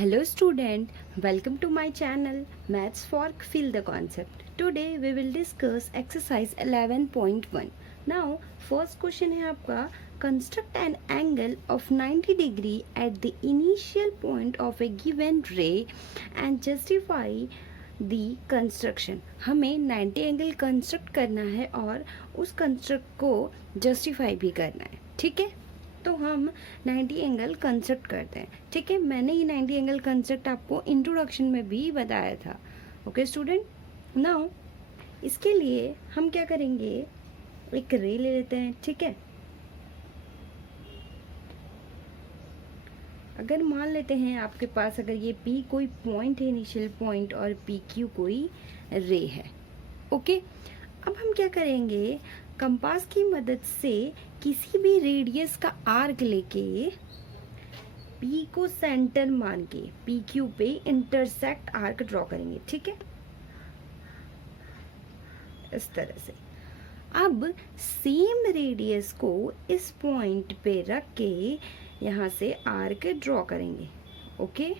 Hello student, welcome to my channel Maths for Feel the Concept. Today we will discuss exercise 11.1. Now first question है आपका construct an angle of 90 degree at the initial point of a given ray and justify the construction. हमें 90 angle construct करना है और उस construct को justify भी करना है. ठीक है, तो हम 90 एंगल कंस्ट्रक्ट करते हैं. ठीक है, मैंने ये 90 एंगल कंस्ट्रक्ट आपको इंट्रोडक्शन में भी बताया था. ओके स्टूडेंट, नाउ इसके लिए हम क्या करेंगे, एक रे ले लेते हैं. ठीक है, अगर मान लेते हैं आपके पास अगर ये P कोई पॉइंट है, इनिशियल पॉइंट, और PQ कोई रे है. ओके, अब हम क्या करेंगे, कंपास की मदद से किसी भी रेडियस का आर्क लेके P को सेंटर मान के PQ पे इंटरसेक्ट आर्क ड्रॉ करेंगे. ठीक है, इस तरह से. अब सेम रेडियस को इस पॉइंट पे रख के यहाँ से आर्क ड्रॉ करेंगे. ओके,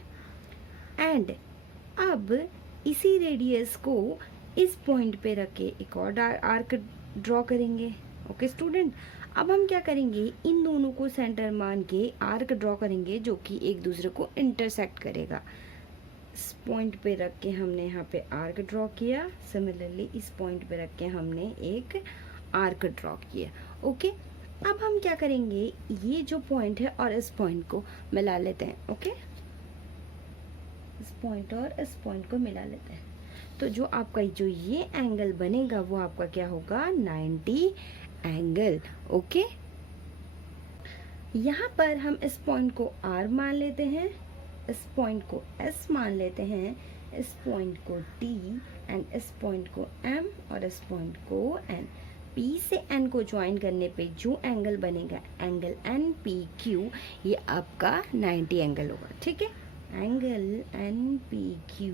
एंड अब इसी रेडियस को इस पॉइंट पे रख के एक और आर्क ड्रॉ करेंगे. ओके स्टूडेंट, अब हम क्या करेंगे, इन दोनों को सेंटर मान के आर्क ड्रॉ करेंगे जो कि एक दूसरे को इंटरसेक्ट करेगा. इस पॉइंट पे रख के हमने यहाँ पे आर्क ड्रॉ किया, सिमिलरली इस पॉइंट पे रख के हमने एक आर्क ड्रॉ किया. ओके, अब हम क्या करेंगे, ये जो पॉइंट है और इस पॉइंट को मिला लेते हैं. ओके, इस पॉइंट और इस पॉइंट को मिला लेते हैं. तो जो आपका जो ये एंगल बनेगा वो आपका क्या होगा, 90 एंगल. ओके, यहाँ पर हम इस पॉइंट को R मान लेते हैं, इस पॉइंट को S मान लेते हैं, इस पॉइंट को T एंड इस पॉइंट को M और इस पॉइंट को N. P से N को ज्वाइन करने पे जो एंगल बनेगा, एंगल NPQ, ये आपका 90 एंगल होगा. ठीक है, angle NPQ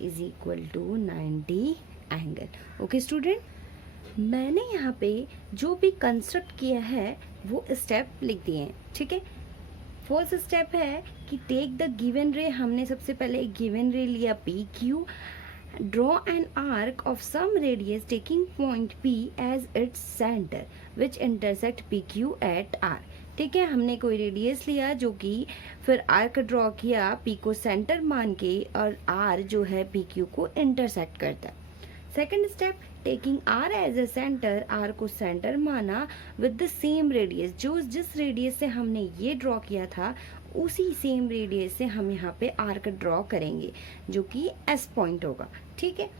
is equal to 90 angle. Okay student, मैंने यहाँ पे जो भी कंस्ट्रक्ट किया है वो स्टेप लिख दिए हैं. ठीक है, फर्स्ट स्टेप है कि टेक द गिवन रे. हमने सबसे पहले एक गिवन रे लिया PQ. Draw an arc of some radius taking point P as its centre which intersect PQ at R. ठीक है, हमने कोई रेडियस लिया जो कि फिर आर्क ड्रॉ किया P को सेंटर मान के, और R जो है PQ को इंटरसेक्ट करता है. Second step, taking R as a centre, R को सेंटर माना विद द सेम रेडियस. जो जिस रेडियस से हमने ये ड्रॉ किया था उसी सेम रेडियस से हम यहाँ पे आर्क ड्रॉ करेंगे जो कि S पॉइंट होगा. ठीक है,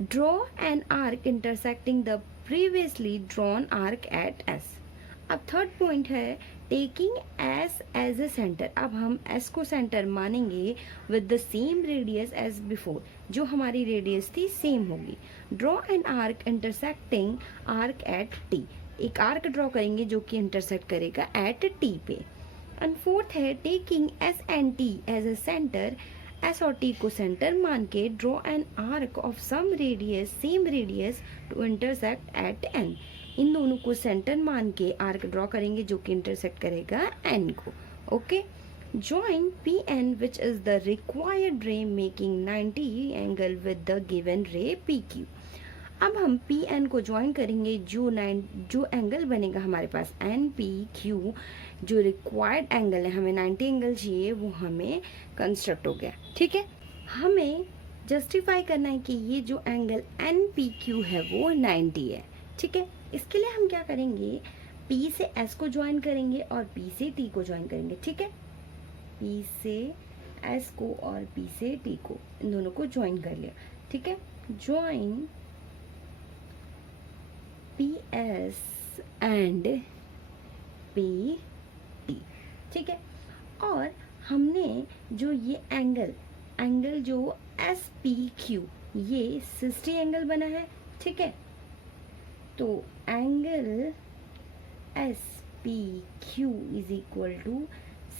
draw an arc intersecting the previously drawn arc at S. अब थर्ड पॉइंट है taking S as a centre. अब हम S को सेंटर मानेंगे with the same radius as before. जो हमारी रेडियस थी सेम होगी. Draw an arc intersecting arc at T. एक आर्क ड्रॉ करेंगे जो कि इंटरसेक्ट करेगा एट T पे. एंड फोर्थ है taking S and T as a centre. S और T को सेंटर मान के draw an arc of some radius, same radius to intersect at N. इन दोनों को सेंटर मान के आर्क ड्रॉ करेंगे जो कि इंटरसेक्ट करेगा N को. Okay, join PN which is the required ray making 90 angle with the given ray PQ. अब हम PN को ज्वाइन करेंगे, जो एंगल बनेगा हमारे पास NPQ, जो रिक्वायर्ड एंगल है, हमें 90 एंगल चाहिए, वो हमें कंस्ट्रक्ट हो गया. ठीक है, हमें जस्टिफाई करना है कि ये जो एंगल NPQ है वो 90 है. ठीक है, इसके लिए हम क्या करेंगे, P से S को ज्वाइन करेंगे और P से T को ज्वाइन करेंगे. ठीक है, P से S को और P से T को, इन दोनों को ज्वाइन कर लिया. ठीक है, ज्वाइन PS एंड PT. ठीक है, और हमने जो ये एंगल जो SPQ, ये 60 एंगल बना है. ठीक है, तो angle SPQ is equal to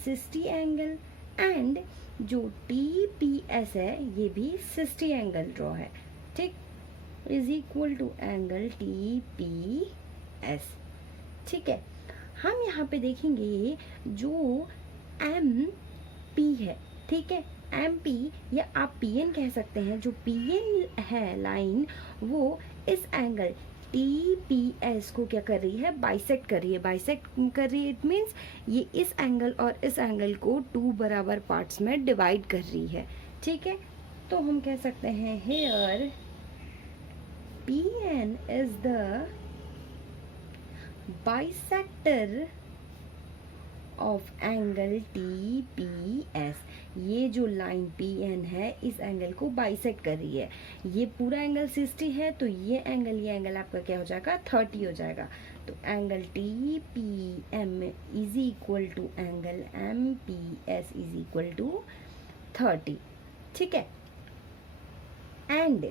60 angle, and जो TPS है ये भी 60 एंगल ड्रॉ है. ठीक, is equal to angle TPS. ठीक है, हम यहाँ पे देखेंगे जो MP है ठीक है। एम पी या आप पी एन कह सकते हैं। जो पी एन है लाइन, वो इस एंगल टी पी एस को क्या कर रही है, बाइसेक्ट कर रही है। बाइसेक्ट कर रही है इट मीन्स ये इस एंगल और इस एंगल को 2 बराबर पार्ट्स में डिवाइड कर रही है। ठीक है, तो हम कह सकते हैं here P N is the bisector of angle T P S. ये जो लाइन पी एन है इस एंगल को बाइसेक्ट कर रही है। ये पूरा एंगल 60 है, तो ये एंगल आपका क्या हो जाएगा, 30 हो जाएगा। तो angle T P M is equal to angle M P S is equal to 30। ठीक है, एंड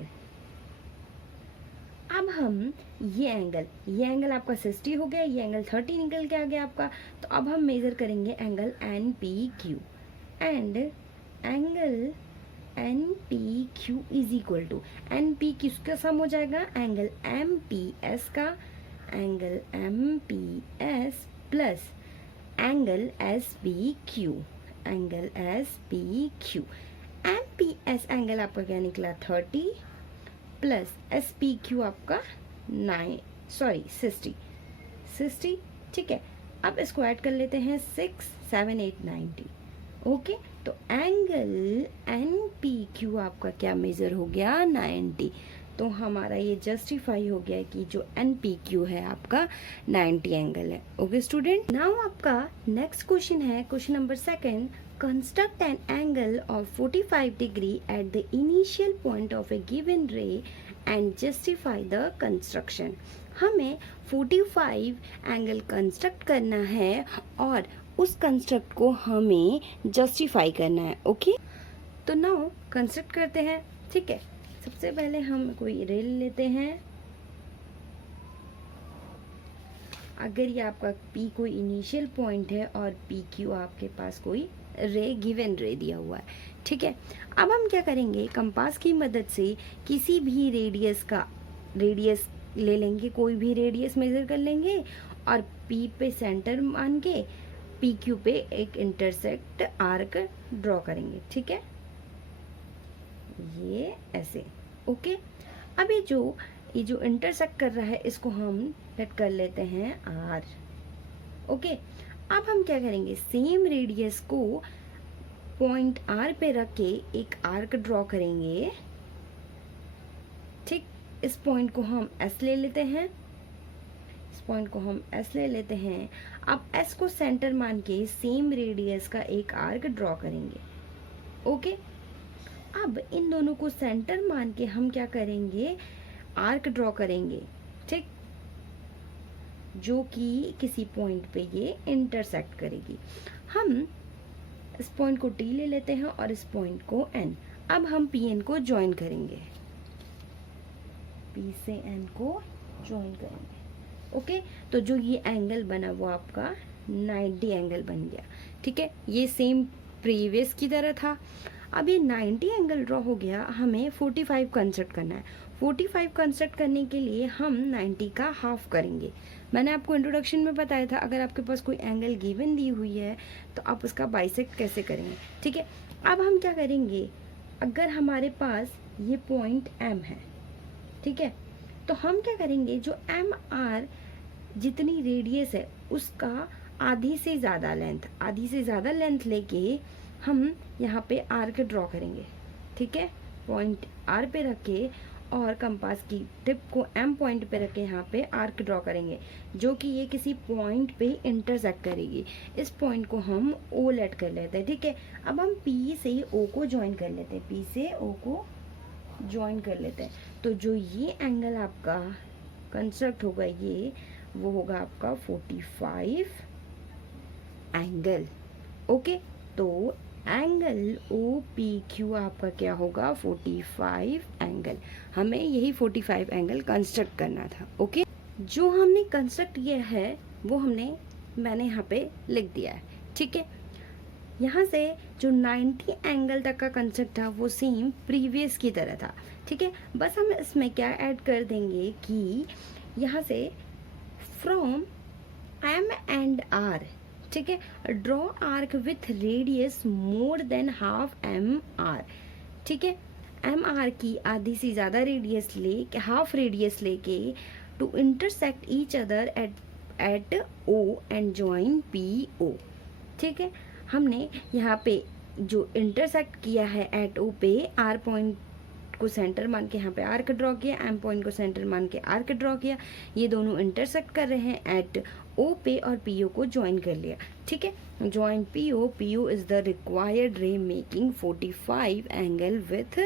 अब हम ये एंगल आपका 60 हो गया, ये एंगल 30 निकल के आ गया आपका। तो अब हम मेजर करेंगे angle N P Q, and angle N P Q is equal to N P किसका सम हो जाएगा, एंगल एम पी एस का, angle M P S plus angle S P Q, angle S P Q. M P S angle आपका क्या निकला 30 plus S P Q आपका 60। ठीक है, अब इसको ऐड कर लेते हैं 6, 7, 8, 90। ओके, तो एंगल एन पी क्यू आपका क्या मेजर हो गया, 90। तो हमारा ये जस्टिफाई हो गया कि जो एन पी क्यू है आपका 90 एंगल है। ओके स्टूडेंट, नाउ आपका नेक्स्ट क्वेश्चन है question number 2। Construct an angle of 45 degree at the initial point of a given ray and justify the construction। हमें 45 एंगल कंस्ट्रक्ट करना है और उस कंस्ट्रक्ट को हमें जस्टिफाई करना है। ओके, तो नाउ कंस्ट्रक्ट करते हैं। ठीक है, सबसे पहले हम कोई रे लेते हैं। अगर ये आपका P कोई इनिशियल पॉइंट है और PQ आपके पास कोई रे गिवन रे दिया हुआ है। ठीक है, अब हम क्या करेंगे, कंपास की मदद से किसी भी रेडियस ले लेंगे, कोई भी रेडियस मेजर कर लेंगे और P पे सेंटर मान के PQ पे एक इंटरसेक्ट आर्क ड्रॉ करेंगे। ठीक है, ये ऐसे। ओके, अब ये जो इंटरसेक्ट कर रहा है इसको हम लेट कर लेते हैं R। ओके, अब हम क्या करेंगे, सेम रेडियस को पॉइंट R पे रख के एक आर्क ड्रॉ करेंगे। ठीक, इस पॉइंट को हम S ले लेते हैं, अब S को सेंटर मान के सेम रेडियस का एक आर्क ड्रॉ करेंगे। ओके, अब इन दोनों को सेंटर मान के हम क्या करेंगे, आर्क ड्रॉ करेंगे। ठीक, जो कि किसी पॉइंट पे ये इंटरसेक्ट करेगी। हम इस पॉइंट को T ले लेते हैं और इस पॉइंट को N। अब हम PN को ज्वाइन करेंगे, P से N को ज्वाइन करेंगे। ओके, तो जो ये एंगल बना वो आपका 90 एंगल बन गया। ठीक है, ये सेम प्रीवियस की तरह था। अब ये 90 एंगल ड्रॉ हो गया, हमें 45 कंस्ट्रक्ट करना है। 45 कंस्ट्रक्ट करने के लिए हम 90 का हाफ करेंगे। मैंने आपको इंट्रोडक्शन में बताया था, अगर आपके पास कोई एंगल गिवन दी हुई है तो आप उसका बाइसेक्ट कैसे करेंगे। ठीक है, अब हम क्या करेंगे, अगर हमारे पास ये पॉइंट M है, ठीक है, तो हम क्या करेंगे, जो MR जितनी रेडियस है उसका आधी से ज़्यादा लेंथ लेके हम यहाँ पे आर्क ड्रॉ करेंगे। ठीक है, पॉइंट R पे रख के और कंपास की टिप को M पॉइंट पे रख के यहाँ पे आर्क ड्रॉ करेंगे, जो कि ये किसी पॉइंट पे इंटरसेक्ट करेगी। इस पॉइंट को हम O लेट कर लेते हैं। ठीक है, अब हम P से O को ज्वाइन कर लेते हैं, P से O को ज्वाइन कर लेते हैं। तो जो ये एंगल आपका कंस्ट्रक्ट होगा वो होगा आपका 45 एंगल। ओके, तो एंगल OPQ आपका क्या होगा, 45 एंगल। हमें यही 45 एंगल कंस्ट्रक्ट करना था। ओके, जो हमने कंस्ट्रक्ट किया है वो मैंने यहाँ पे लिख दिया है। ठीक है, यहाँ से जो 90 एंगल तक का कंस्ट्रक्ट था वो सेम प्रीवियस की तरह था। ठीक है, बस हम इसमें क्या ऐड कर देंगे कि यहाँ से फ्रॉम M एंड R, ठीक है। Draw arc with radius more than half M R, ठीक है। एम आर की आधी से ज़्यादा रेडियस ले, हाफ रेडियस लेके to intersect each other at O and join P O, ठीक है। हमने यहाँ पे जो इंटरसेक्ट किया है एट ओ पे, आर पॉइंट को सेंटर मान के यहाँ पे आर्क ड्रॉ किया, एम पॉइंट को सेंटर मान के आर्क ड्रॉ किया, ये दोनों इंटरसेक्ट कर रहे हैं एट ओ पे और पी ओ को ज्वाइन कर लिया, ठीक है। Join P O is the required ray making 45 angle with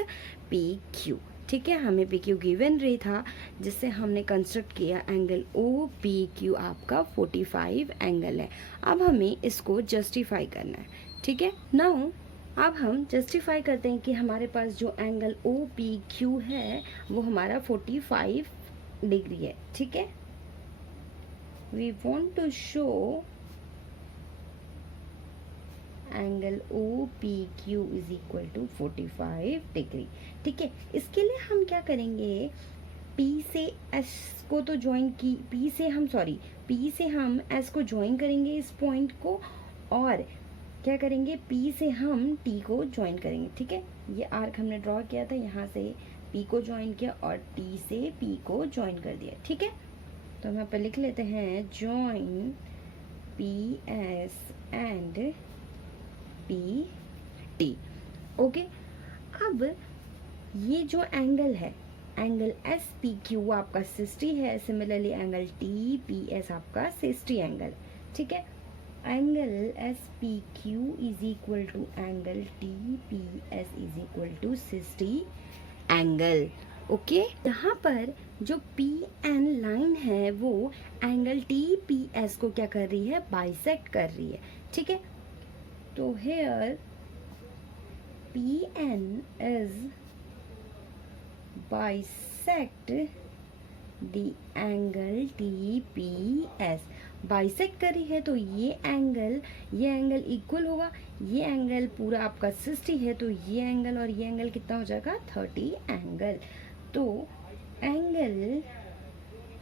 P Q, ठीक है। हमें पी क्यू गिवन रे था जिससे हमने कंस्ट्रक्ट किया एंगल ओ पी क्यू आपका 45 एंगल है। अब हमें इसको जस्टिफाई करना है, ठीक है। नाउ अब हम जस्टिफाई करते हैं कि हमारे पास जो एंगल ओ पी क्यू है वो हमारा 45 डिग्री है, ठीक है। We want to show angle O P Q is equal to 45 degree, ठीक है। इसके लिए हम क्या करेंगे, P से S को तो ज्वाइन की, P से हम S को ज्वाइन करेंगे इस पॉइंट को, और क्या करेंगे, P से हम T को ज्वाइन करेंगे, ठीक है। ये आर्क हमने ड्रॉ किया था, यहाँ से P को ज्वाइन किया और T से P को ज्वाइन कर दिया, ठीक है। तो हम यहाँ पर लिख लेते हैं join PS and PT, okay. अब ये जो एंगल है, एंगल SPQ आपका 60 है, सिमिलरली एंगल TPS आपका 60 एंगल, ठीक है। Angle SPQ is equal to angle TPS is equal to 60 angle, okay. यहाँ पर जो PN लाइन है वो एंगल TPS को क्या कर रही है, बाइसेक्ट कर रही है, ठीक है। तो here PN is bisect the angle TPS, bisect करी है तो ये एंगल इक्वल होगा, ये एंगल पूरा आपका 60 है तो ये एंगल और ये एंगल कितना हो जाएगा, 30 एंगल। तो angle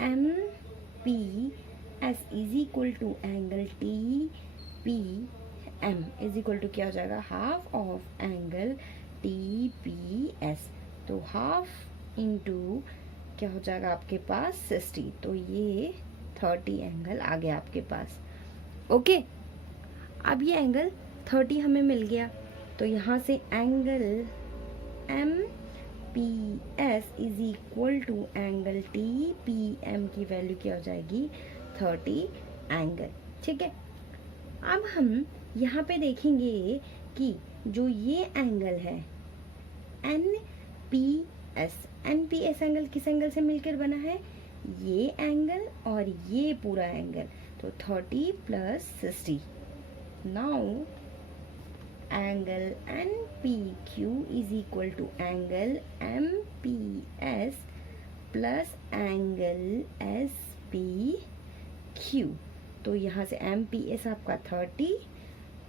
MPS is equal to angle TPM is equal to क्या हो जाएगा, हाफ ऑफ एंगल TPS। तो हाफ इंटू क्या हो जाएगा आपके पास 60, तो ये 30 एंगल आ गया आपके पास, ओके। अब ये एंगल 30 हमें मिल गया, तो यहाँ से angle MPS is equal to angle TPM की वैल्यू क्या हो जाएगी, 30 एंगल, ठीक है। अब हम यहाँ पे देखेंगे कि जो ये एंगल है NPS एंगल किस एंगल से मिलकर बना है, ये एंगल और ये पूरा एंगल, तो 30 plus 60। Now angle NPQ is equal to angle MPS plus angle SPQ। तो यहाँ से MPS आपका 30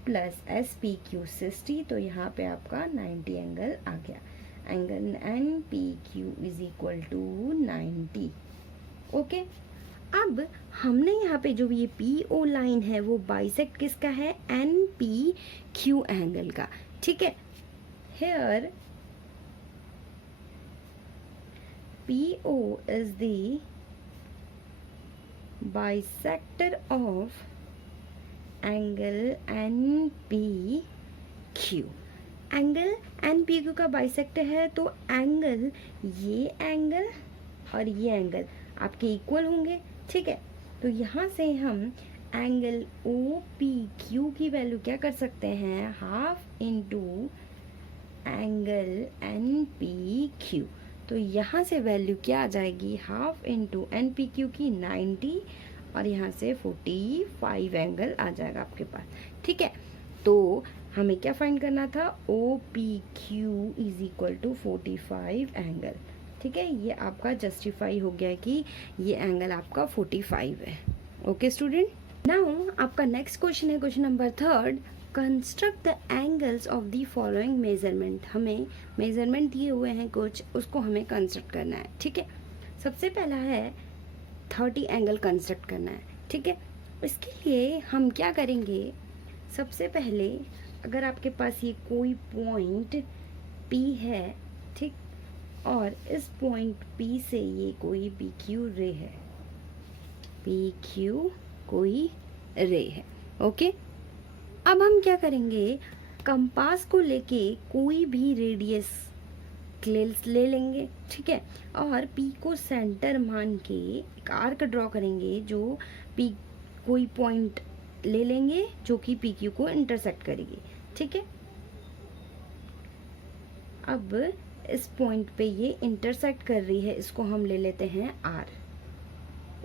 प्लस SPQ 60, तो यहाँ पे आपका 90 एंगल आ गया। Angle NPQ is equal to 90, okay. अब हमने यहाँ पे जो ये PO लाइन है वो बाइसेक्ट किसका है, NPQ एंगल का, ठीक है। Here PO is the bisector of angle NPQ। Angle NPQ का बाइसेक्टर है तो एंगल, ये एंगल और ये एंगल आपके इक्वल होंगे, ठीक है। तो यहाँ से हम एंगल OPQ की वैल्यू क्या कर सकते हैं, हाफ इंटू एंगल NPQ। तो यहाँ से वैल्यू क्या आ जाएगी, हाफ इंटू NPQ की 90 और यहाँ से 45 एंगल आ जाएगा आपके पास, ठीक है। तो हमें क्या फाइंड करना था, OPQ is equal to 45 angle, ठीक है। ये आपका जस्टिफाई हो गया कि ये एंगल आपका 45 है, ओके स्टूडेंट। नाउ आपका नेक्स्ट क्वेश्चन है question number 3, construct the angles of the following measurement. हमें मेजरमेंट दिए हुए हैं कुछ, उसको हमें कंस्ट्रक्ट करना है, ठीक है। सबसे पहला है 30 एंगल कंस्ट्रक्ट करना है, ठीक है। इसके लिए हम क्या करेंगे, सबसे पहले अगर आपके पास ये कोई पॉइंट P है, ठीक, और इस पॉइंट P से ये कोई PQ रे है, PQ कोई रे है, ओके। अब हम क्या करेंगे, कंपास को लेके कोई भी रेडियस ले लेंगे, ठीक है, और P को सेंटर मान के एक आर्क ड्रॉ करेंगे, जो P कोई पॉइंट ले लेंगे जो कि PQ को इंटरसेक्ट करेगी, ठीक है। अब इस पॉइंट पे ये इंटरसेक्ट कर रही है, इसको हम ले लेते हैं R,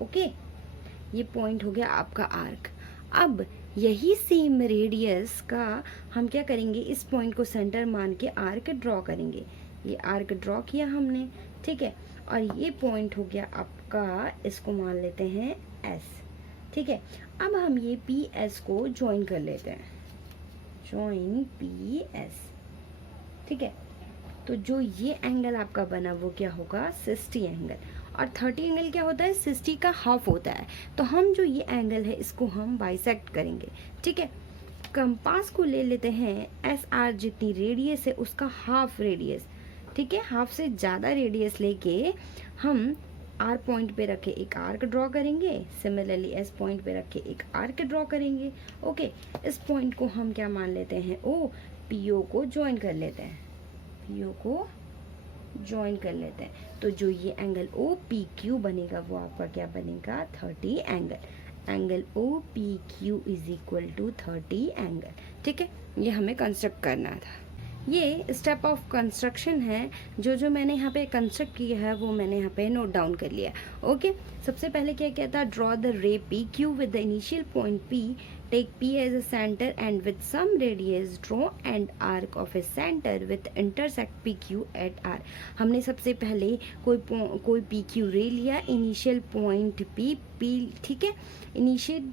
ओके। ये पॉइंट हो गया आपका आर्क। अब यही सेम रेडियस का हम क्या करेंगे, इस पॉइंट को सेंटर मान के आर्क ड्रॉ करेंगे। ये आर्क ड्रॉ किया हमने, ठीक है, और ये पॉइंट हो गया आपका, इसको मान लेते हैं S, ठीक है। अब हम ये PS को ज्वाइन कर लेते हैं, ज्वाइन PS, ठीक है। तो जो ये एंगल आपका बना वो क्या होगा, 60 एंगल, और 30 एंगल क्या होता है, 60 का हाफ होता है। तो हम जो ये एंगल है इसको हम बाइसेक्ट करेंगे, ठीक है। कंपास को ले लेते हैं, SR जितनी रेडियस है उसका हाफ रेडियस, ठीक है, हाफ से ज़्यादा रेडियस लेके हम R पॉइंट पे रखे एक आर्क ड्रॉ करेंगे, सिमिलरली S पॉइंट पे रखे एक आर्क ड्रॉ करेंगे, ओके। इस पॉइंट को हम क्या मान लेते हैं, O, PO को ज्वाइन कर लेते हैं, PO को ज्वाइन कर लेते हैं। तो जो ये एंगल OPQ बनेगा वो आपका क्या बनेगा, 30 angle, angle OPQ is equal to 30 angle, ठीक है। ये हमें कंस्ट्रक्ट करना था। ये स्टेप ऑफ कंस्ट्रक्शन है, जो मैंने यहाँ पे कंस्ट्रक्ट किया है वो मैंने यहाँ पे नोट डाउन कर लिया, ओके। सबसे पहले क्या कहता है, ड्रॉ द रे PQ with the initial point P, take P as a center and with some radius draw an arc of a center with intersect PQ at R। हमने सबसे पहले कोई PQ रे लिया, इनिशियल पॉइंट P, ठीक है, initial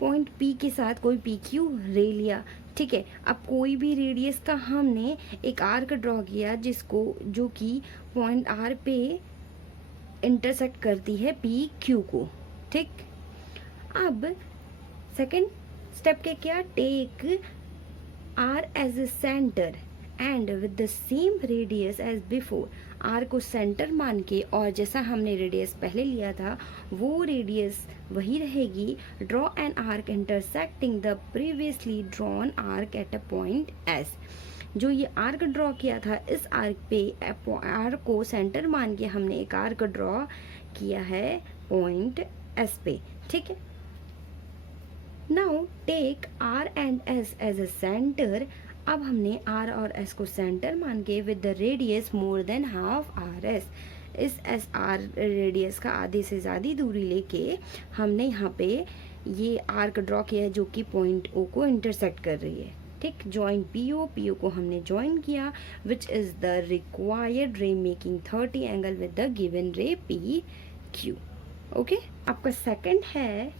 point P के साथ कोई PQ रे लिया, ठीक है। अब कोई भी रेडियस का हमने एक आर्क ड्रॉ किया जो कि पॉइंट R पे इंटरसेक्ट करती है PQ को, ठीक। अब सेकेंड स्टेप के क्या, take R as a centre and with the same radius as before, R को सेंटर मान के और जैसा हमने रेडियस पहले लिया था वो रेडियस वही रहेगी। Draw an arc intersecting the previously drawn arc at a point S। जो ये आर्क ड्रॉ किया था, इस आर्क पे R को सेंटर मान के हमने एक आर्क ड्रॉ किया है पॉइंट S पे, ठीक है। Now take R and S as a centre. अब हमने R और S को सेंटर मान के with the radius more than half RS, इस SR रेडियस का आधे से ज़्यादा दूरी लेके हमने यहाँ पे ये आर्क ड्रॉ किया है जो कि पॉइंट O को इंटरसेक्ट कर रही है, ठीक। ज्वाइन PO को हमने ज्वाइन किया which is the required ray making 30 angle with the given ray PQ, okay. आपका सेकंड है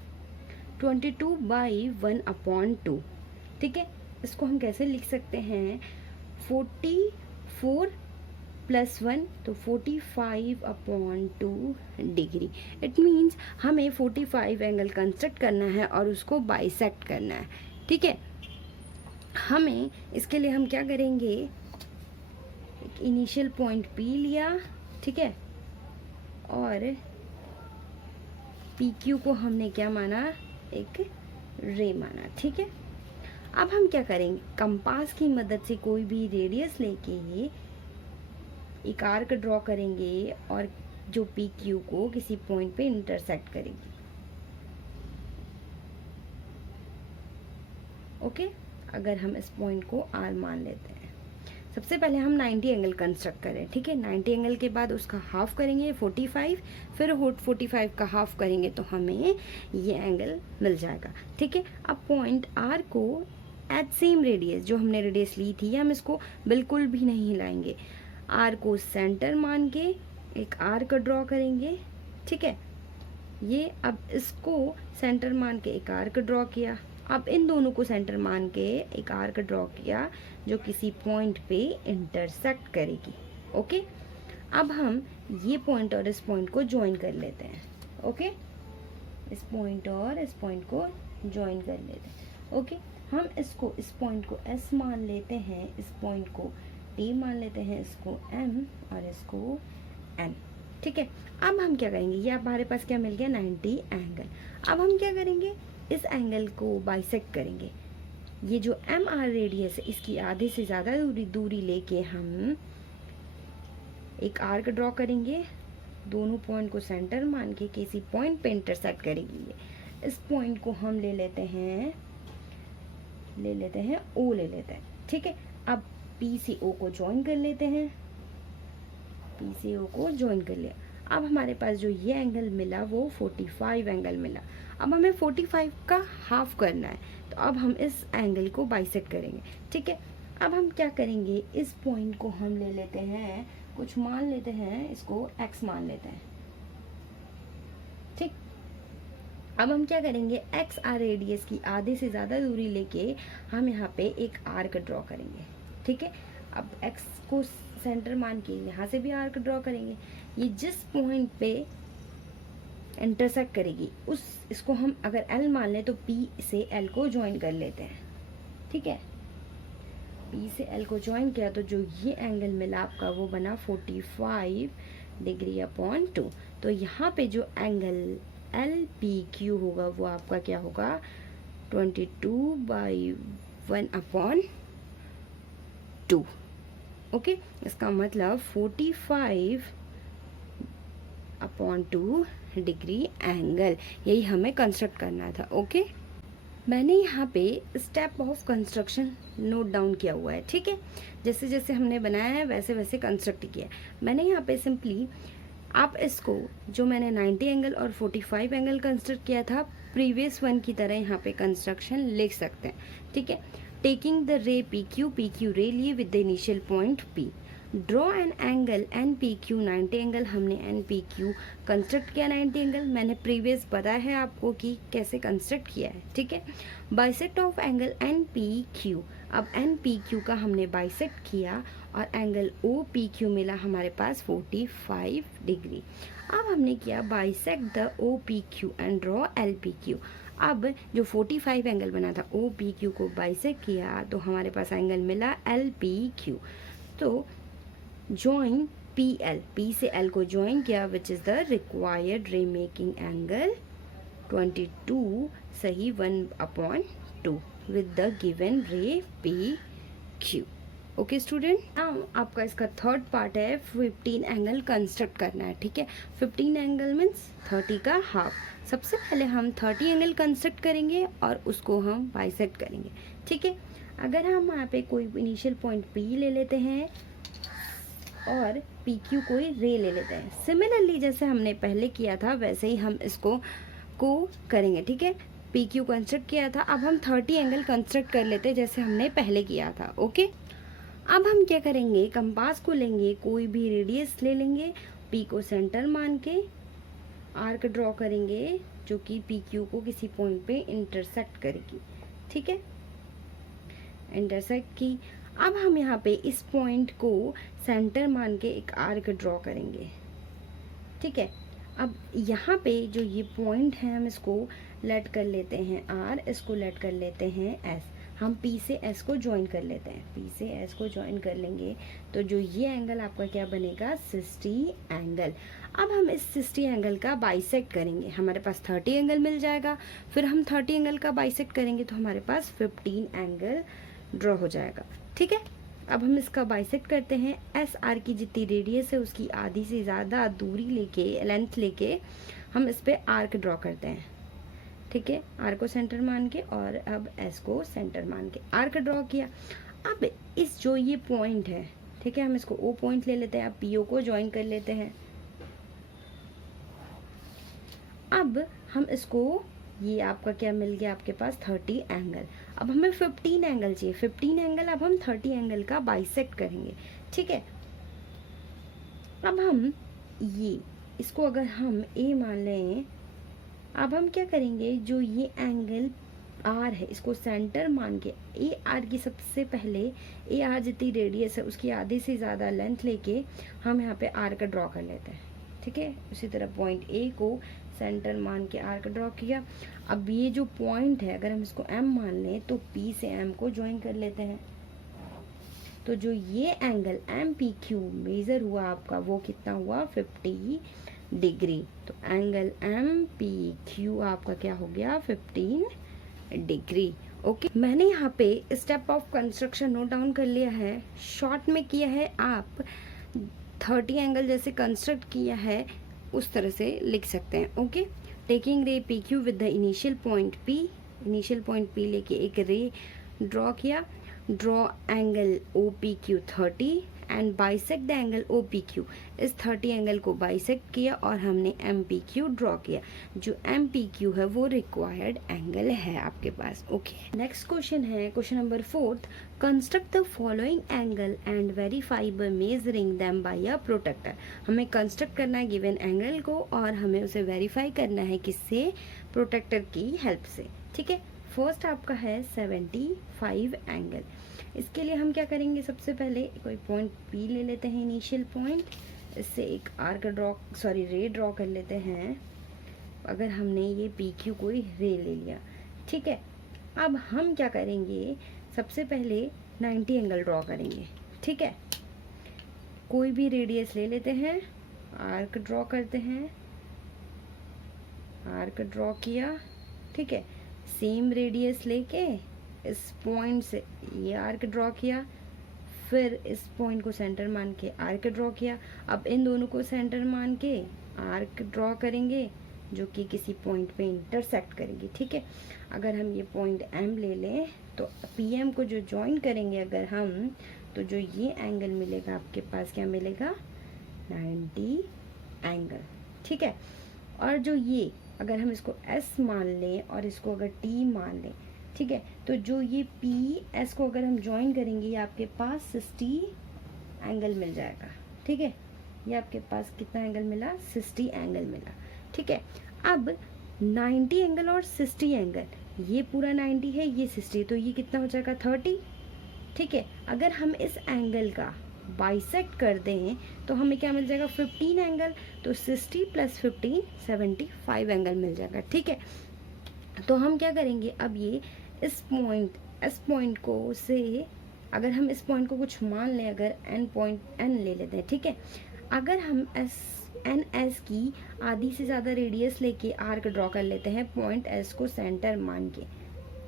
22/1/2, ठीक है। इसको हम कैसे लिख सकते हैं, 44 + 1 तो 45/2 डिग्री। इट मीन्स हमें 45 एंगल कंस्ट्रक्ट करना है और उसको बाइसेक्ट करना है, ठीक है। हमें इसके लिए हम क्या करेंगे, एक इनिशियल पॉइंट P लिया, ठीक है, और PQ को हमने क्या माना, एक रे माना, ठीक है। अब हम क्या करेंगे, कंपास की मदद से कोई भी रेडियस लेके एक आर्क ड्रॉ करेंगे और जो PQ को किसी पॉइंट पे इंटरसेक्ट करेगी, ओके। अगर हम इस पॉइंट को R मान लेते हैं, सबसे पहले हम 90 एंगल कंस्ट्रक्ट करें, ठीक है। 90 एंगल के बाद उसका हाफ करेंगे 45, फिर 45 का हाफ करेंगे तो हमें ये एंगल मिल जाएगा, ठीक है। अब पॉइंट R को एट सेम रेडियस, जो हमने रेडियस ली थी, हम इसको बिल्कुल भी नहीं हिलाएंगे, R को सेंटर मान के एक आर्क ड्रॉ करेंगे, ठीक है। ये अब इसको सेंटर मान के एक आर्क ड्रॉ किया, अब इन दोनों को सेंटर मान के एक आर्क ड्रॉ किया जो किसी पॉइंट पे इंटरसेक्ट करेगी, ओके। अब हम ये पॉइंट और इस पॉइंट को ज्वाइन कर लेते हैं, ओके। इस पॉइंट और इस पॉइंट को ज्वाइन कर लेते हैं। ओके, हम इसको इस पॉइंट को S मान लेते हैं, इस पॉइंट को T मान लेते हैं, इसको M और इसको N। ठीक है, अब हम क्या करेंगे, ये हमारे पास क्या मिल गया 90 एंगल। अब हम क्या करेंगे, इस एंगल को बाइसेक्ट करेंगे। ये जो MR रेडियस है इसकी आधे से ज़्यादा दूरी लेके हम एक आर्क ड्रॉ करेंगे। दोनों पॉइंट को सेंटर मान के किसी पॉइंट पे इंटरसेक्ट करेंगे। इस पॉइंट को हम ले लेते हैं O ले लेते हैं। ठीक है, अब P से O को ज्वाइन कर लेते हैं, P से O को ज्वाइन कर लिया। अब हमारे पास जो ये एंगल मिला वो 45 एंगल मिला। अब हमें 45 का हाफ करना है, तो अब हम इस एंगल को बाइसेक्ट करेंगे। ठीक है, अब हम क्या करेंगे, इस पॉइंट को हम ले लेते हैं, कुछ मान लेते हैं, इसको x मान लेते हैं। ठीक, अब हम क्या करेंगे, एक्स आर रेडियस की आधे से ज़्यादा दूरी लेके हम यहाँ पे एक आर्क ड्रॉ करेंगे। ठीक है, अब x को सेंटर मान के यहाँ से भी आर्क ड्रॉ करेंगे। ये जिस पॉइंट पे इंटरसेक्ट करेगी इसको हम अगर L मान लें तो P से L को ज्वाइन कर लेते हैं। ठीक है, P से L को ज्वाइन किया तो जो ये एंगल मिला आपका वो बना 45 डिग्री अपॉन 2। तो यहाँ पे जो एंगल LPQ होगा वो आपका क्या होगा 22/1/2। ओके, इसका मतलब 45/2 डिग्री एंगल, यही हमें कंस्ट्रक्ट करना था। ओके, मैंने यहाँ पे step of construction note down किया हुआ है। ठीक है, जैसे जैसे हमने बनाया है वैसे वैसे कंस्ट्रक्ट किया है मैंने यहाँ पे। सिंपली आप इसको जो मैंने 90 एंगल और 45 एंगल कंस्ट्रक्ट किया था प्रीवियस वन की तरह यहाँ पे कंस्ट्रक्शन लिख सकते हैं। ठीक है, टेकिंग द रे PQ रे लिए with the initial point P, draw an angle NPQ 90 angle. हमने NPQ कंस्ट्रक्ट किया 90 एंगल, मैंने प्रीवियस बताया है आपको कि कैसे कंस्ट्रक्ट किया है। ठीक है, बाइसेक्ट ऑफ एंगल NPQ। अब NPQ का हमने बाइसेक्ट किया और एंगल OPQ मिला हमारे पास 45 डिग्री। अब हमने किया bisect the OPQ and draw LPQ। अब जो 45 एंगल बना था OPQ को बाइसेक्ट किया तो हमारे पास एंगल मिला LPQ। तो ज्वाइन PL, P से L को ज्वाइन किया which is the required ray making angle 22 सही 1/2 with the given ray PQ। Okay student, आपका इसका थर्ड पार्ट है 15 एंगल कंस्ट्रक्ट करना है। ठीक है, 15 एंगल मीन्स 30 का हाफ। सबसे पहले हम 30 एंगल कंस्ट्रक्ट करेंगे और उसको हम बाइसेक्ट करेंगे। ठीक है, अगर हम यहाँ पे कोई इनिशियल पॉइंट P ले लेते हैं और PQ कोई रे ले लेते हैं, सिमिलरली जैसे हमने पहले किया था वैसे ही हम इसको करेंगे। ठीक है, PQ कंस्ट्रक्ट किया था, अब हम 30 एंगल कंस्ट्रक्ट कर लेते हैं जैसे हमने पहले किया था। ओके, अब हम क्या करेंगे, कंपास को लेंगे, कोई भी रेडियस ले लेंगे, P को सेंटर मान के आर्क ड्रॉ करेंगे जो कि PQ को किसी पॉइंट पे इंटरसेक्ट करेगी। ठीक है, इंटरसेक्ट की। अब हम यहाँ पे इस पॉइंट को सेंटर मान के एक आर्क ड्रॉ करेंगे। ठीक है, अब यहाँ पे जो ये पॉइंट है हम इसको लेट कर लेते हैं R, इसको लेट कर लेते हैं S। हम P से S को ज्वाइन कर लेते हैं, P से S को ज्वाइन कर लेंगे तो जो ये एंगल आपका क्या बनेगा 60 एंगल। अब हम इस 60 एंगल का बाइसेक्ट करेंगे, हमारे पास 30 एंगल मिल जाएगा। फिर हम 30 एंगल का बाइसेक्ट करेंगे तो हमारे पास 15 एंगल ड्रॉ हो जाएगा। ठीक है, अब हम इसका बाइसेक्ट करते हैं। SR की जितनी रेडियस है उसकी आधी से ज़्यादा दूरी लेके, लेंथ लेके हम इस पे आर्क ड्रॉ करते हैं। ठीक है, आर को सेंटर मान के और अब S को सेंटर मान के आर्क ड्रॉ किया। अब इस जो ये पॉइंट है, ठीक है, हम इसको O पॉइंट ले लेते हैं। अब PO को ज्वाइन कर लेते हैं। अब हम इसको, ये आपका क्या मिल गया आपके पास 30 एंगल। अब हमें 15 एंगल चाहिए, 15 एंगल अब हम 30 एंगल का बाइसेक्ट करेंगे। ठीक है, अब हम ये इसको अगर हम A मान लें, अब हम क्या करेंगे, जो ये एंगल R है इसको सेंटर मान के AR की सबसे पहले AR जितनी रेडियस है उसकी आधे से ज़्यादा लेंथ लेके हम यहाँ पे R का ड्रॉ कर लेते हैं। ठीक है। उसी तरह पॉइंट ए को सेंटर मान के आर्क ड्रॉ किया। अब ये जो पॉइंट है अगर हम इसको एम मान लें तो पी से एम को ज्वाइन कर लेते हैं। तो जो ये angle M P Q measure हुआ आपका वो कितना हुआ 50 डिग्री। तो एंगल एम पी क्यू आपका क्या हो गया 15 डिग्री। ओके मैंने यहाँ पे step of construction note down कर लिया है, शॉर्ट में किया है। आप 30 एंगल जैसे कंस्ट्रक्ट किया है उस तरह से लिख सकते हैं। Okay taking ray P Q with the initial point P, initial point P लेके एक रे ड्रॉ किया। Draw angle O P Q 30 and bisect the angle O P Q. इस 30 एंगल को बाइसेक्ट किया और हमने एम पी क्यू ड्रॉ किया। जो एम पी क्यू है वो रिक्वायर्ड एंगल है आपके पास। ओके नेक्स्ट क्वेश्चन है question number 4। Construct the following angle and verify by measuring them by a protractor. हमें कंस्ट्रक्ट करना है गिवन एंगल को और हमें उसे वेरीफाई करना है किससे, प्रोट्रैक्टर की हेल्प से। ठीक है फर्स्ट आपका है 75 एंगल। इसके लिए हम क्या करेंगे, सबसे पहले कोई पॉइंट पी ले लेते हैं इनिशियल पॉइंट, इससे एक आर्क रे ड्रॉ कर लेते हैं। अगर हमने ये पी क्यू कोई रे ले लिया, ठीक है। अब हम क्या करेंगे, सबसे पहले 90 एंगल ड्रॉ करेंगे। ठीक है कोई भी रेडियस ले लेते हैं, आर्क ड्रॉ करते हैं, आर्क ड्रॉ किया। ठीक है सेम रेडियस लेके इस पॉइंट से ये आर्क ड्रॉ किया, फिर इस पॉइंट को सेंटर मान के आर्क ड्रॉ किया। अब इन दोनों को सेंटर मान के आर्क ड्रॉ करेंगे जो कि किसी पॉइंट पे इंटरसेक्ट करेंगे। ठीक है अगर हम ये पॉइंट एम ले लें तो पी एम को जो ज्वाइन करेंगे अगर हम, तो जो ये एंगल मिलेगा आपके पास क्या मिलेगा 90 एंगल। ठीक है और जो ये अगर हम इसको S मान लें और इसको अगर T मान लें, ठीक है तो जो ये पी एस को अगर हम ज्वाइन करेंगे ये आपके पास 60 एंगल मिल जाएगा। ठीक है ये आपके पास कितना एंगल मिला, 60 एंगल मिला। ठीक है अब 90 एंगल और 60 एंगल, ये पूरा 90 है ये 60, तो ये कितना हो जाएगा 30। ठीक है अगर हम इस एंगल का बाइसेक्ट कर दें तो हमें क्या मिल जाएगा 15 एंगल, तो 60 + 15 75 एंगल मिल जाएगा। ठीक है तो हम क्या करेंगे, अब ये इस पॉइंट को से अगर हम इस पॉइंट को कुछ मान लें, अगर n ले लेते हैं। ठीक है अगर हम एस की आधी से ज़्यादा रेडियस लेके आर्क ड्रॉ कर लेते हैं पॉइंट एस को सेंटर मान के।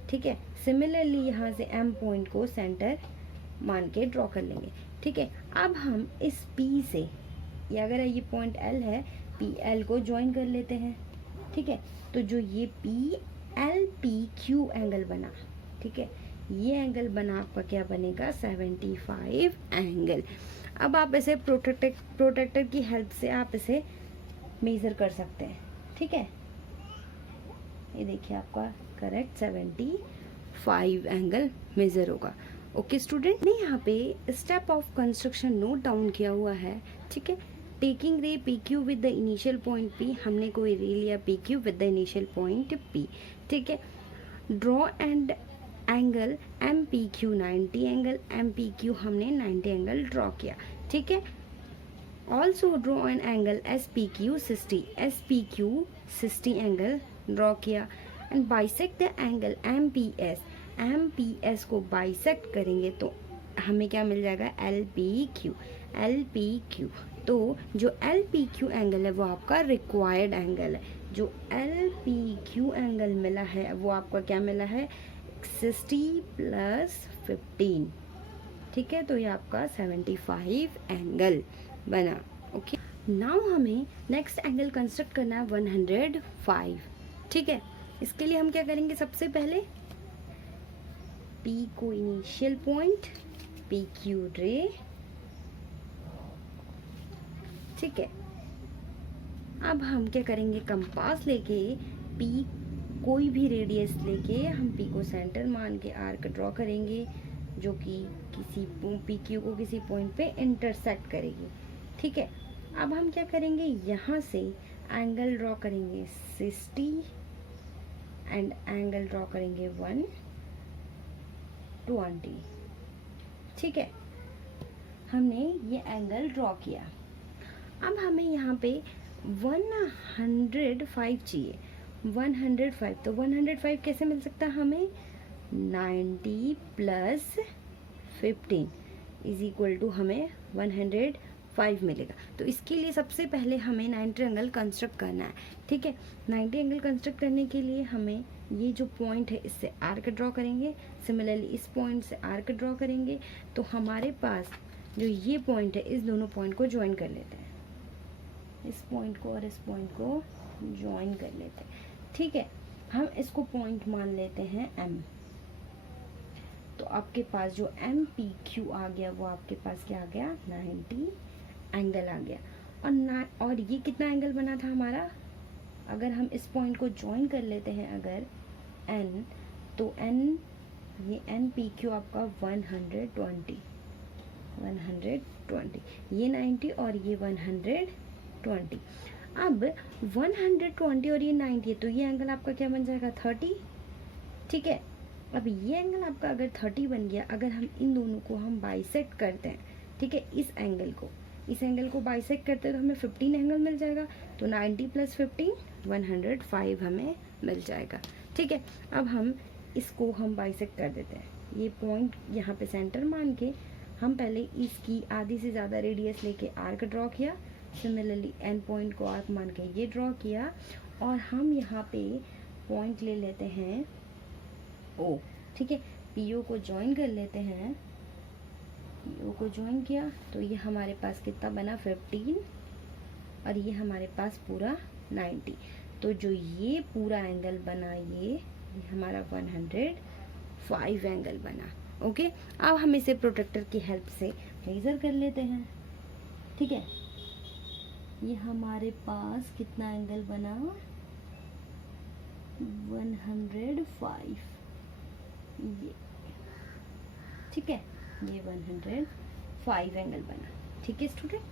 ठीक है सिमिलरली यहाँ से एम पॉइंट को सेंटर मान के ड्रॉ कर लेंगे। ठीक है अब हम इस P से, या अगर ये पॉइंट L है, PL को ज्वाइन कर लेते हैं। ठीक है तो जो ये PLPQ एंगल बना, ठीक है ये एंगल बना आपका क्या बनेगा 75 एंगल। अब आप इसे प्रोट्रैक्टर की हेल्प से आप इसे मेजर कर सकते हैं। ठीक है ये देखिए आपका करेक्ट 75 एंगल मेजर होगा। ओके स्टूडेंट ने यहाँ पे step of construction note down किया हुआ है। ठीक है taking ray P Q with the initial point P, हमने कोई रे लिया P Q with the initial point P. ठीक है draw and angle M P Q 90 angle, M P Q हमने 90 एंगल ड्रॉ किया। ठीक है also draw an angle S P Q 60, S P Q 60 angle draw किया and bisect the angle M P S, M P S को bisect करेंगे तो हमें क्या मिल जाएगा L P Q, L P Q. तो जो एल पी क्यू एंगल है वो आपका रिक्वायर्ड एंगल है। जो एल पी क्यू एंगल मिला है वो आपका क्या मिला है 60 + 15। ठीक है तो ये आपका 75 एंगल बना। ओके नाउ हमें नेक्स्ट एंगल कंस्ट्रक्ट करना है 105। ठीक है इसके लिए हम क्या करेंगे, सबसे पहले P को इनिशियल पॉइंट पी क्यू रे। ठीक है अब हम क्या करेंगे, कंपास लेके P कोई भी रेडियस लेके हम P को सेंटर मान के आर्क ड्रॉ करेंगे जो कि किसी पी क्यू को किसी पॉइंट पे इंटरसेक्ट करेगी। ठीक है अब हम क्या करेंगे, यहाँ से एंगल ड्रॉ करेंगे 60 एंड एंगल ड्रॉ करेंगे 120। ठीक है हमने ये एंगल ड्रॉ किया। अब हमें यहाँ पे 105 चाहिए, 105। तो 105 कैसे मिल सकता है हमें? 90 प्लस 15 इज इक्वल टू हमें 105 मिलेगा। तो इसके लिए सबसे पहले हमें 90 एंगल कंस्ट्रक्ट करना है, ठीक है। 90 एंगल कंस्ट्रक्ट करने के लिए हमें ये जो पॉइंट है इससे आर्क ड्रॉ करेंगे, सिमिलरली इस पॉइंट से आर्क ड्रॉ करेंगे। तो हमारे पास जो ये पॉइंट है, इस दोनों पॉइंट को ज्वाइन कर लेते हैं, इस पॉइंट को और इस पॉइंट को ज्वाइन कर लेते हैं, ठीक है। हम इसको पॉइंट मान लेते हैं M। तो आपके पास जो MPQ आ गया वो आपके पास क्या आ गया? 90 एंगल आ गया। और ये कितना एंगल बना था हमारा? अगर हम इस पॉइंट को ज्वाइन कर लेते हैं अगर N, तो N, ये NPQ आपका 120, ये 90 और ये 120। अब 120 और ये 90 है, तो ये एंगल आपका क्या बन जाएगा? 30, ठीक है। अब ये एंगल आपका अगर 30 बन गया, अगर हम इन दोनों को हम बाइसेक्ट करते हैं, ठीक है, इस एंगल को बाइसेक्ट करते हैं तो हमें 15 एंगल मिल जाएगा। तो 90 प्लस 15 105 हमें मिल जाएगा, ठीक है। अब हम इसको हम बाइसेक्ट कर देते हैं। ये पॉइंट यहाँ पे सेंटर मान के हम पहले इसकी आधी से ज़्यादा रेडियस लेके आर्क ड्रॉ किया, सिमिलरली एंड पॉइंट को आर्क मान के ये ड्रॉ किया, और हम यहाँ पे पॉइंट ले लेते हैं O, ठीक है। PO को ज्वाइन कर लेते हैं, PO को ज्वाइन किया तो ये हमारे पास कितना बना? 15, और ये हमारे पास पूरा 90। तो जो ये पूरा एंगल बना ये हमारा 105 एंगल बना, ओके। अब हम इसे प्रोट्रैक्टर की हेल्प से मेजर कर लेते हैं, ठीक है। ये हमारे पास कितना एंगल बना? 105, ये, ठीक है, ये 105 एंगल बना, ठीक है स्टूडेंट।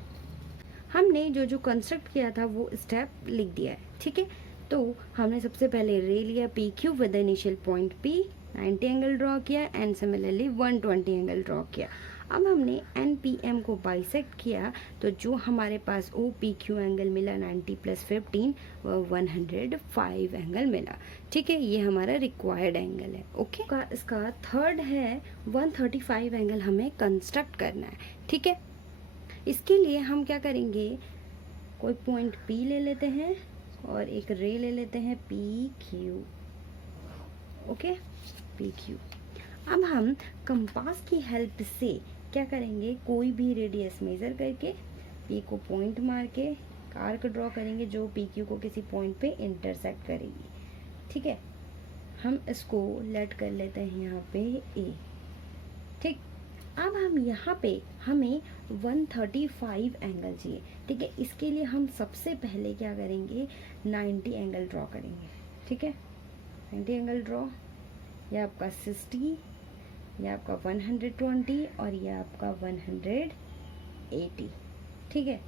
हमने जो जो कंस्ट्रक्ट किया था वो स्टेप लिख दिया है, ठीक है। तो हमने सबसे पहले रे लिया PQ with initial point P, 90 angle draw किया, एंड सिमिलरली 120 एंगल ड्रॉ किया। अब हमने NPM को बाइसेक्ट किया, तो जो हमारे पास OPQ एंगल मिला 90 प्लस 15 वो 105 एंगल मिला, ठीक है। ये हमारा रिक्वायर्ड एंगल है, ओके। इसका थर्ड है 135 एंगल हमें कंस्ट्रक्ट करना है, ठीक है। इसके लिए हम क्या करेंगे? कोई पॉइंट P ले लेते हैं और एक रे ले लेते हैं PQ, ओके, PQ। अब हम कंपास की हेल्प से क्या करेंगे? कोई भी रेडियस मेजर करके P को पॉइंट मार के आर्क ड्रॉ करेंगे जो PQ को किसी पॉइंट पे इंटरसेक्ट करेगी, ठीक है। हम इसको लेट कर लेते हैं यहाँ पे A, ठीक। अब हम यहाँ पे हमें 135 एंगल चाहिए, ठीक है। इसके लिए हम सबसे पहले क्या करेंगे? 90 एंगल ड्रॉ करेंगे, ठीक है। 90 एंगल ड्रॉ, ये आपका 60, ये आपका 120 और ये आपका 180, ठीक है।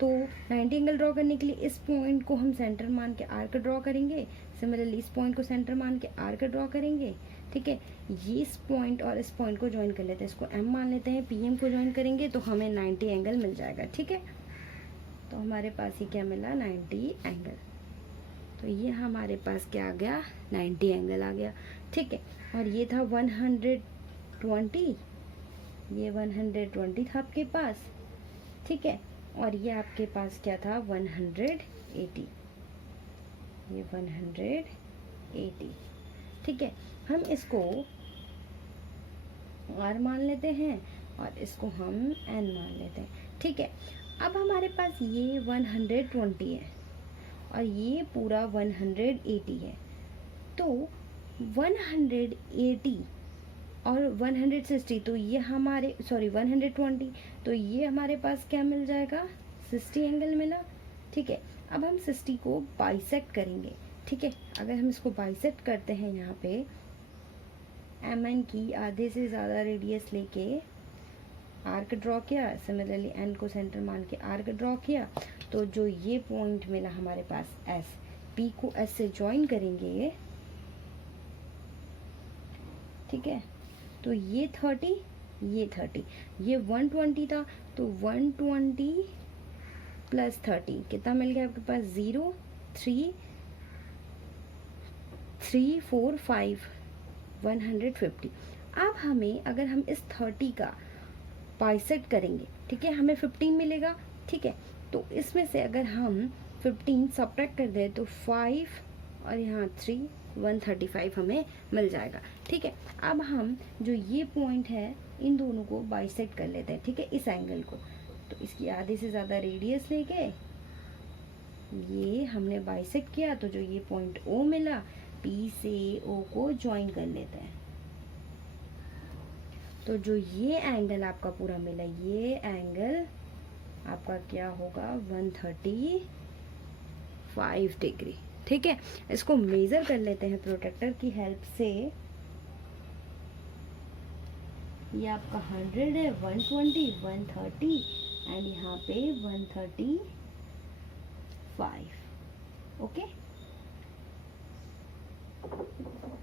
तो 90 एंगल ड्रॉ करने के लिए इस पॉइंट को हम सेंटर मान के आर्क ड्रॉ करेंगे, सिमिलरली इस पॉइंट को सेंटर मान के आर्क ड्रॉ करेंगे, ठीक है। ये इस पॉइंट और इस पॉइंट को ज्वाइन कर लेते हैं, इसको M मान लेते हैं, PM को ज्वाइन करेंगे तो हमें 90 एंगल मिल जाएगा, ठीक है। तो हमारे पास ही क्या मिला? 90 एंगल। तो ये हमारे पास क्या आ गया? 90 एंगल आ गया, ठीक है। और ये था 120, ये 120 था आपके पास, ठीक है। और ये आपके पास क्या था? 180, ये 180, ठीक है। हम इसको R मान लेते हैं और इसको हम N मान लेते हैं, ठीक है। अब हमारे पास ये 120 है और ये पूरा 180 है, तो 180 और 160, तो ये हमारे 120, तो ये हमारे पास क्या मिल जाएगा? 60 एंगल मिला, ठीक है। अब हम 60 को बाइसेक्ट करेंगे, ठीक है। अगर हम इसको बाइसेक्ट करते हैं, यहाँ पे MN की आधे से ज़्यादा रेडियस लेके आर्क ड्रॉ किया, सिमिलरली N को सेंटर मान के आर्क ड्रॉ किया, तो जो ये पॉइंट मिला हमारे पास S, P को S से ज्वाइन करेंगे, ठीक है। तो ये 30, ये 30, ये 120 था, तो 120 प्लस 30 कितना मिल गया आपके पास? 0 3 3 4 5 150। अब हमें अगर हम इस 30 का बाइसेक्ट करेंगे, ठीक है, हमें 15 मिलेगा, ठीक है। तो इसमें से अगर हम 15 सब्ट्रैक्ट कर दें तो 5 और यहाँ 3 135 हमें मिल जाएगा, ठीक है। अब हम जो ये पॉइंट है इन दोनों को बाइसेक्ट कर लेते हैं, ठीक है, इस एंगल को। तो इसकी आधे से ज़्यादा रेडियस लेके ये हमने बाइसेक्ट किया, तो जो ये पॉइंट O मिला, P से O को ज्वाइन कर लेते हैं। तो जो ये एंगल आपका पूरा मिला, ये एंगल आपका क्या होगा? 135 डिग्री, ठीक है। इसको मेजर कर लेते हैं प्रोट्रैक्टर की हेल्प से। ये आपका 100 है, 120 130 एंड यहाँ पे 135, ओके।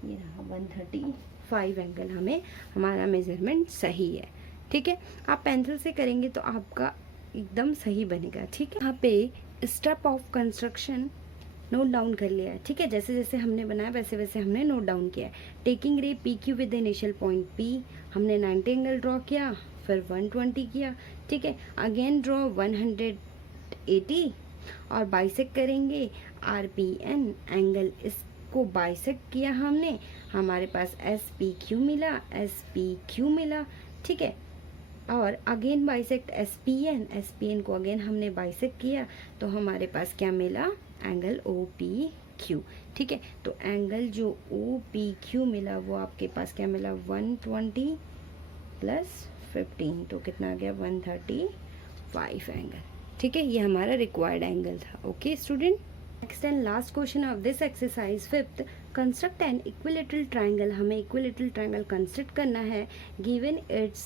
ये रहा 135 एंगल, हमें हमारा मेजरमेंट सही है, ठीक है। आप पेंसिल से करेंगे तो आपका एकदम सही बनेगा, ठीक है। यहाँ पे step of construction note down कर लिया है, ठीक है। जैसे जैसे हमने बनाया वैसे वैसे हमने नोट डाउन किया है। Taking ray P Q with initial point P, हमने 90 एंगल ड्रॉ किया, फिर 120 किया, ठीक है। अगेन ड्रॉ 180 और बाइसेक्ट करेंगे RPN एंगल, इसको बाइसेक्ट किया हमने, हमारे पास SPQ मिला, ठीक है। और अगेन बाइसेक्ट SPN को अगेन हमने बाइसेक्ट किया, तो हमारे पास क्या मिला? एंगल OPQ, ठीक है। तो एंगल जो OPQ मिला वो आपके पास क्या मिला? 120 प्लस 15, तो कितना आ गया? 135 एंगल, ठीक है। ये हमारा रिक्वायर्ड एंगल था, okay student. Next and last question of this exercise, 5th, construct an equilateral triangle. हमें इक्विलेटरल ट्राइंगल कंस्ट्रक्ट करना है, given it's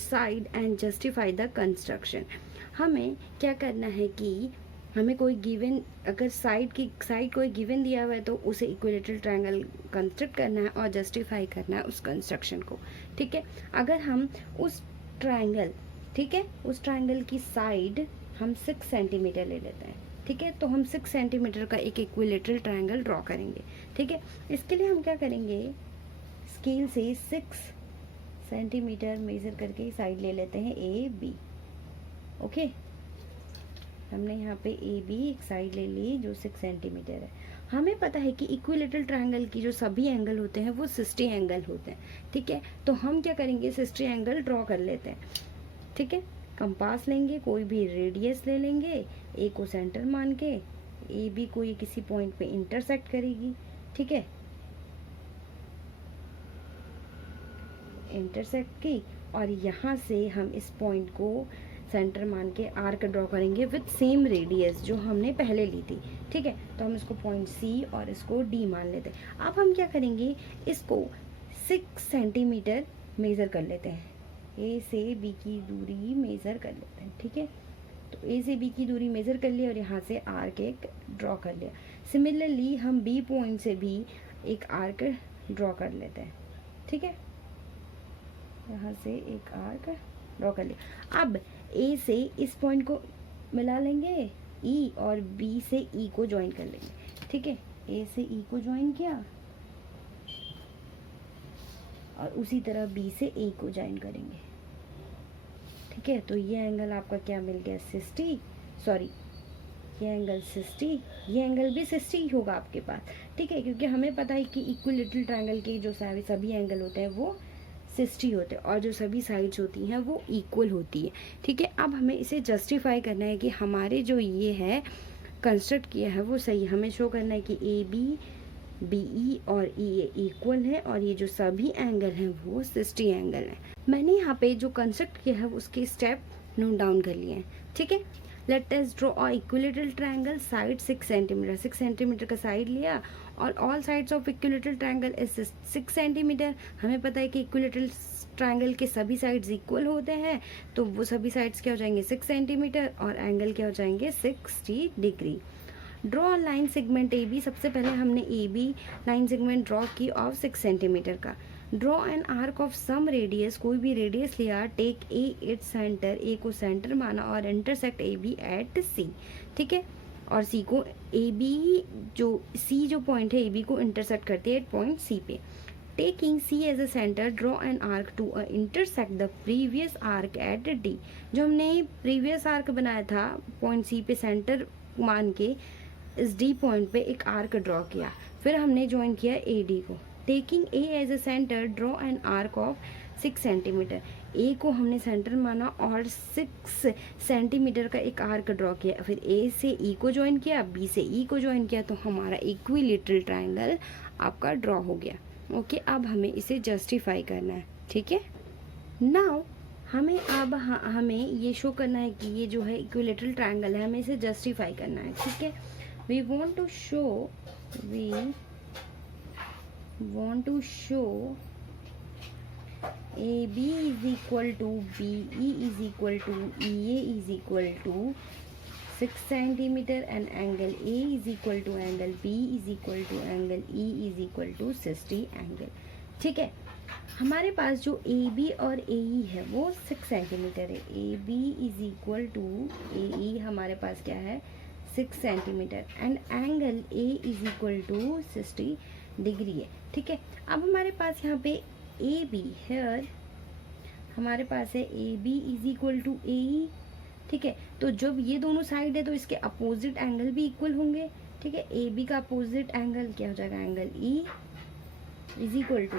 side and justify the construction. हमें क्या करना है कि हमें कोई गिवन, अगर साइड कोई गिवन दिया हुआ है तो उसे इक्विलेटरल ट्रायंगल कंस्ट्रक्ट करना है और जस्टिफाई करना है उस कंस्ट्रक्शन को, ठीक है। अगर हम उस ट्रायंगल, ठीक है, उस ट्रायंगल की साइड हम 6 सेंटीमीटर ले लेते हैं, ठीक है। तो हम 6 सेंटीमीटर का एक इक्विलेटरल ट्रायंगल ड्रॉ करेंगे, ठीक है। इसके लिए हम क्या करेंगे? स्केल से 6 सेंटीमीटर मेजर करके साइड ले लेते हैं AB, ओके। हमने यहाँ पे AB एक साइड ले ली जो 6 सेंटीमीटर है। हमें पता है कि इक्विलेटरल ट्रायंगल की जो सभी एंगल होते हैं वो 60 एंगल होते हैं, ठीक है। तो हम क्या करेंगे? 60 एंगल ड्रॉ कर लेते हैं, ठीक है। कंपास लेंगे, कोई भी रेडियस ले लेंगे, A को सेंटर मान के AB को ये किसी पॉइंट पे इंटरसेक्ट करेगी, ठीक है, इंटरसेक्ट की, और यहाँ से हम इस पॉइंट को सेंटर मान के आर्क ड्रॉ करेंगे विद सेम रेडियस जो हमने पहले ली थी, ठीक है। तो हम इसको पॉइंट C और इसको D मान लेते हैं। अब हम क्या करेंगे? इसको 6 सेंटीमीटर मेज़र कर लेते हैं, A से B की दूरी मेज़र कर लेते हैं, ठीक है। तो A से B की दूरी मेज़र कर लिया और यहाँ से आर्क एक ड्रॉ कर लिया। सिमिलरली हम B पॉइंट से भी एक आर्क ड्रॉ कर लेते हैं, ठीक है, यहाँ से एक आर्क ड्रॉ कर लिया। अब A से इस पॉइंट को मिला लेंगे E, और B से E को ज्वाइन कर लेंगे, ठीक है। A से E को ज्वाइन किया और उसी तरह B से A को ज्वाइन करेंगे, ठीक है। तो ये एंगल आपका क्या मिल गया? 60, सॉरी ये एंगल 60, ये एंगल भी 60 ही होगा आपके पास, ठीक है, क्योंकि हमें पता है कि इक्विलेटरल ट्रायंगल के जो सभी एंगल होते हैं वो 60 होते हैं और जो सभी साइड्स होती हैं वो इक्वल होती है, ठीक है। अब हमें इसे जस्टिफाई करना है कि हमारे जो ये है कंस्ट्रक्ट किया है वो सही। हमें शो करना है कि AB, BE और EA इक्वल है और ये जो सभी एंगल हैं वो 60 एंगल हैं। मैंने यहाँ पे जो कंस्ट्रक्ट किया है उसके स्टेप नोट डाउन कर लिए हैं, ठीक है। Let us draw a equilateral triangle, side 6 centimetre, 6 centimetre का साइड लिया और all sides of equilateral triangle is 6 centimetre. हमें पता है कि इक्विलेटरल ट्रायंगल के सभी साइड्स इक्वल होते हैं, तो वो सभी साइड्स क्या हो जाएंगे? 6 सेंटीमीटर और एंगल क्या हो जाएंगे? 60 degree. Draw line segment AB, सबसे पहले हमने AB लाइन सेगमेंट ड्रॉ की ऑफ 6 सेंटीमीटर का। Draw an arc of some radius, कोई भी रेडियस लिया, take A its centre, A को सेंटर माना और intersect A B at C, ठीक है, और सी को ए बी जो सी जो पॉइंट है ए बी को इंटरसेक्ट करती है एट पॉइंट सी पे। Taking C as a centre draw an arc to intersect the previous arc at D, जो हमने प्रीवियस आर्क बनाया था पॉइंट सी पे सेंटर मान के इस डी पॉइंट पे एक आर्क ड्रॉ किया, फिर हमने ज्वाइन किया ए डी को। Taking A as a centre draw an arc of 6 centimetre, A को हमने सेंटर माना और 6 सेंटीमीटर का एक आर्क ड्रॉ किया, फिर ए से ई को ज्वाइन किया, बी से ई को ज्वाइन किया, तो हमारा इक्विलेटरल ट्रायंगल आपका ड्रॉ हो गया। ओके, अब हमें इसे जस्टिफाई करना है, ठीक है। नाउ हमें अब हमें ये शो करना है कि ये जो है इक्विलेटरल ट्रायंगल है, हमें इसे जस्टिफाई करना है, ठीक है। we want to show AB is equal to BE is equal to EA is equal to 6 centimeter and angle A is equal to angle B is equal to angle E is equal to 60 angle, ठीक है। हमारे पास जो AB और AE है वो 6 centimetre है, AB is equal to AE हमारे पास क्या है 6 centimetre and angle A is equal to 60 degree है, ठीक है। अब हमारे पास यहाँ पे AB है, हमारे पास है AB is equal to AE, ठीक है। तो जब ये दोनों साइड है तो इसके अपोजिट एंगल भी इक्वल होंगे, ठीक है। AB का अपोजिट एंगल क्या हो जाएगा, angle E is equal to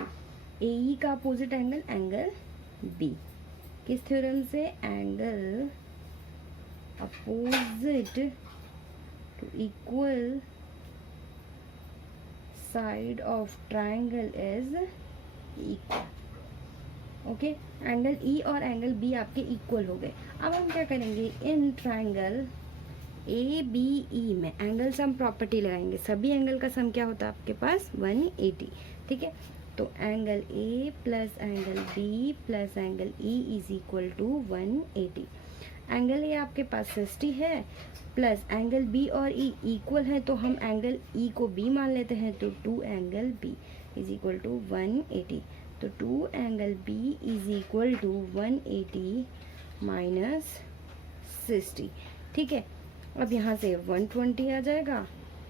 AE का अपोजिट एंगल एंगल B, किस थ्योरम से, angle opposite to equal side of triangle is equal, okay. Angle E और एंगल B आपके इक्वल हो गए। अब हम क्या करेंगे, इन ट्राइंगल ABE में एंगल सम प्रॉपर्टी लगाएंगे, सभी एंगल का सम क्या होता है आपके पास 180, ठीक है। तो angle A plus angle B plus angle E is equal to 180। Angle A आपके पास 60 है प्लस एंगल बी और ई इक्वल है, तो हम एंगल ई को बी मान लेते हैं, तो 2 angle B is equal to 180, तो 2 angle B is equal to 180 minus 60, ठीक है। अब यहाँ से 120 आ जाएगा,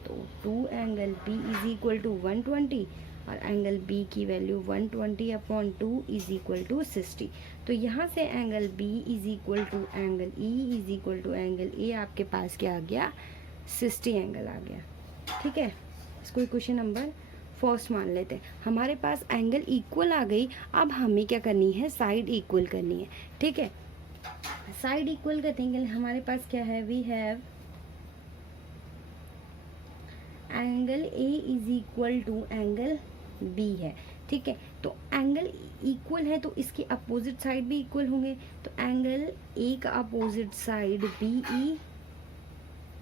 तो 2 angle B is equal to 120 और एंगल बी की वैल्यू 120/2 इज इक्वल टू 60। तो यहाँ से angle B is equal to angle E is equal to angle A आपके पास क्या आ गया, 60 एंगल आ गया, ठीक है। इसको क्वेश्चन नंबर फर्स्ट मान लेते हैं। हमारे पास एंगल इक्वल आ गई, अब हमें क्या करनी है, साइड इक्वल करनी है, ठीक है। साइड इक्वल करने के लिए हमारे पास क्या है, we have angle A is equal to angle B है, ठीक है। तो एंगल इक्वल है तो इसके अपोजिट साइड भी इक्वल होंगे, तो एंगल ए का अपोजिट साइड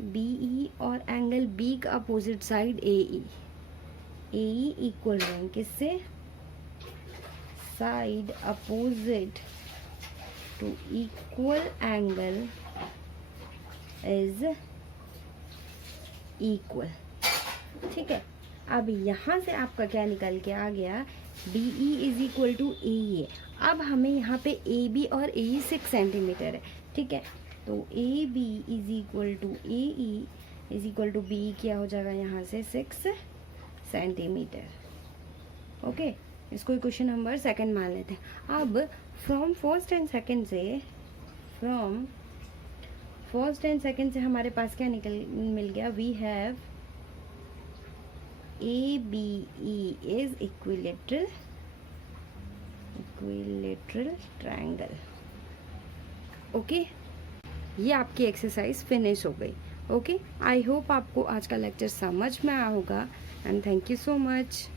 बीई और एंगल बी का अपोजिट साइड एई इक्वल रहेंगे, किससे, side opposite to equal angle is equal, ठीक है। अब यहाँ से आपका क्या निकल के आ गया, BE is equal to AE। अब हमें यहाँ पे AB और AE 6 सेंटीमीटर है, ठीक है। तो AB is equal to AE is equal to BE क्या हो जाएगा यहाँ से 6 सेंटीमीटर, ओके। इसको क्वेश्चन नंबर सेकंड मान लेते हैं। अब फ्रॉम फर्स्ट एंड सेकंड से हमारे पास क्या मिल गया, we have ABE is equilateral triangle, okay. ये आपकी एक्सरसाइज फिनिश हो गई, ओके। आई होप आपको आज का लेक्चर समझ में आया होगा and thank you so much.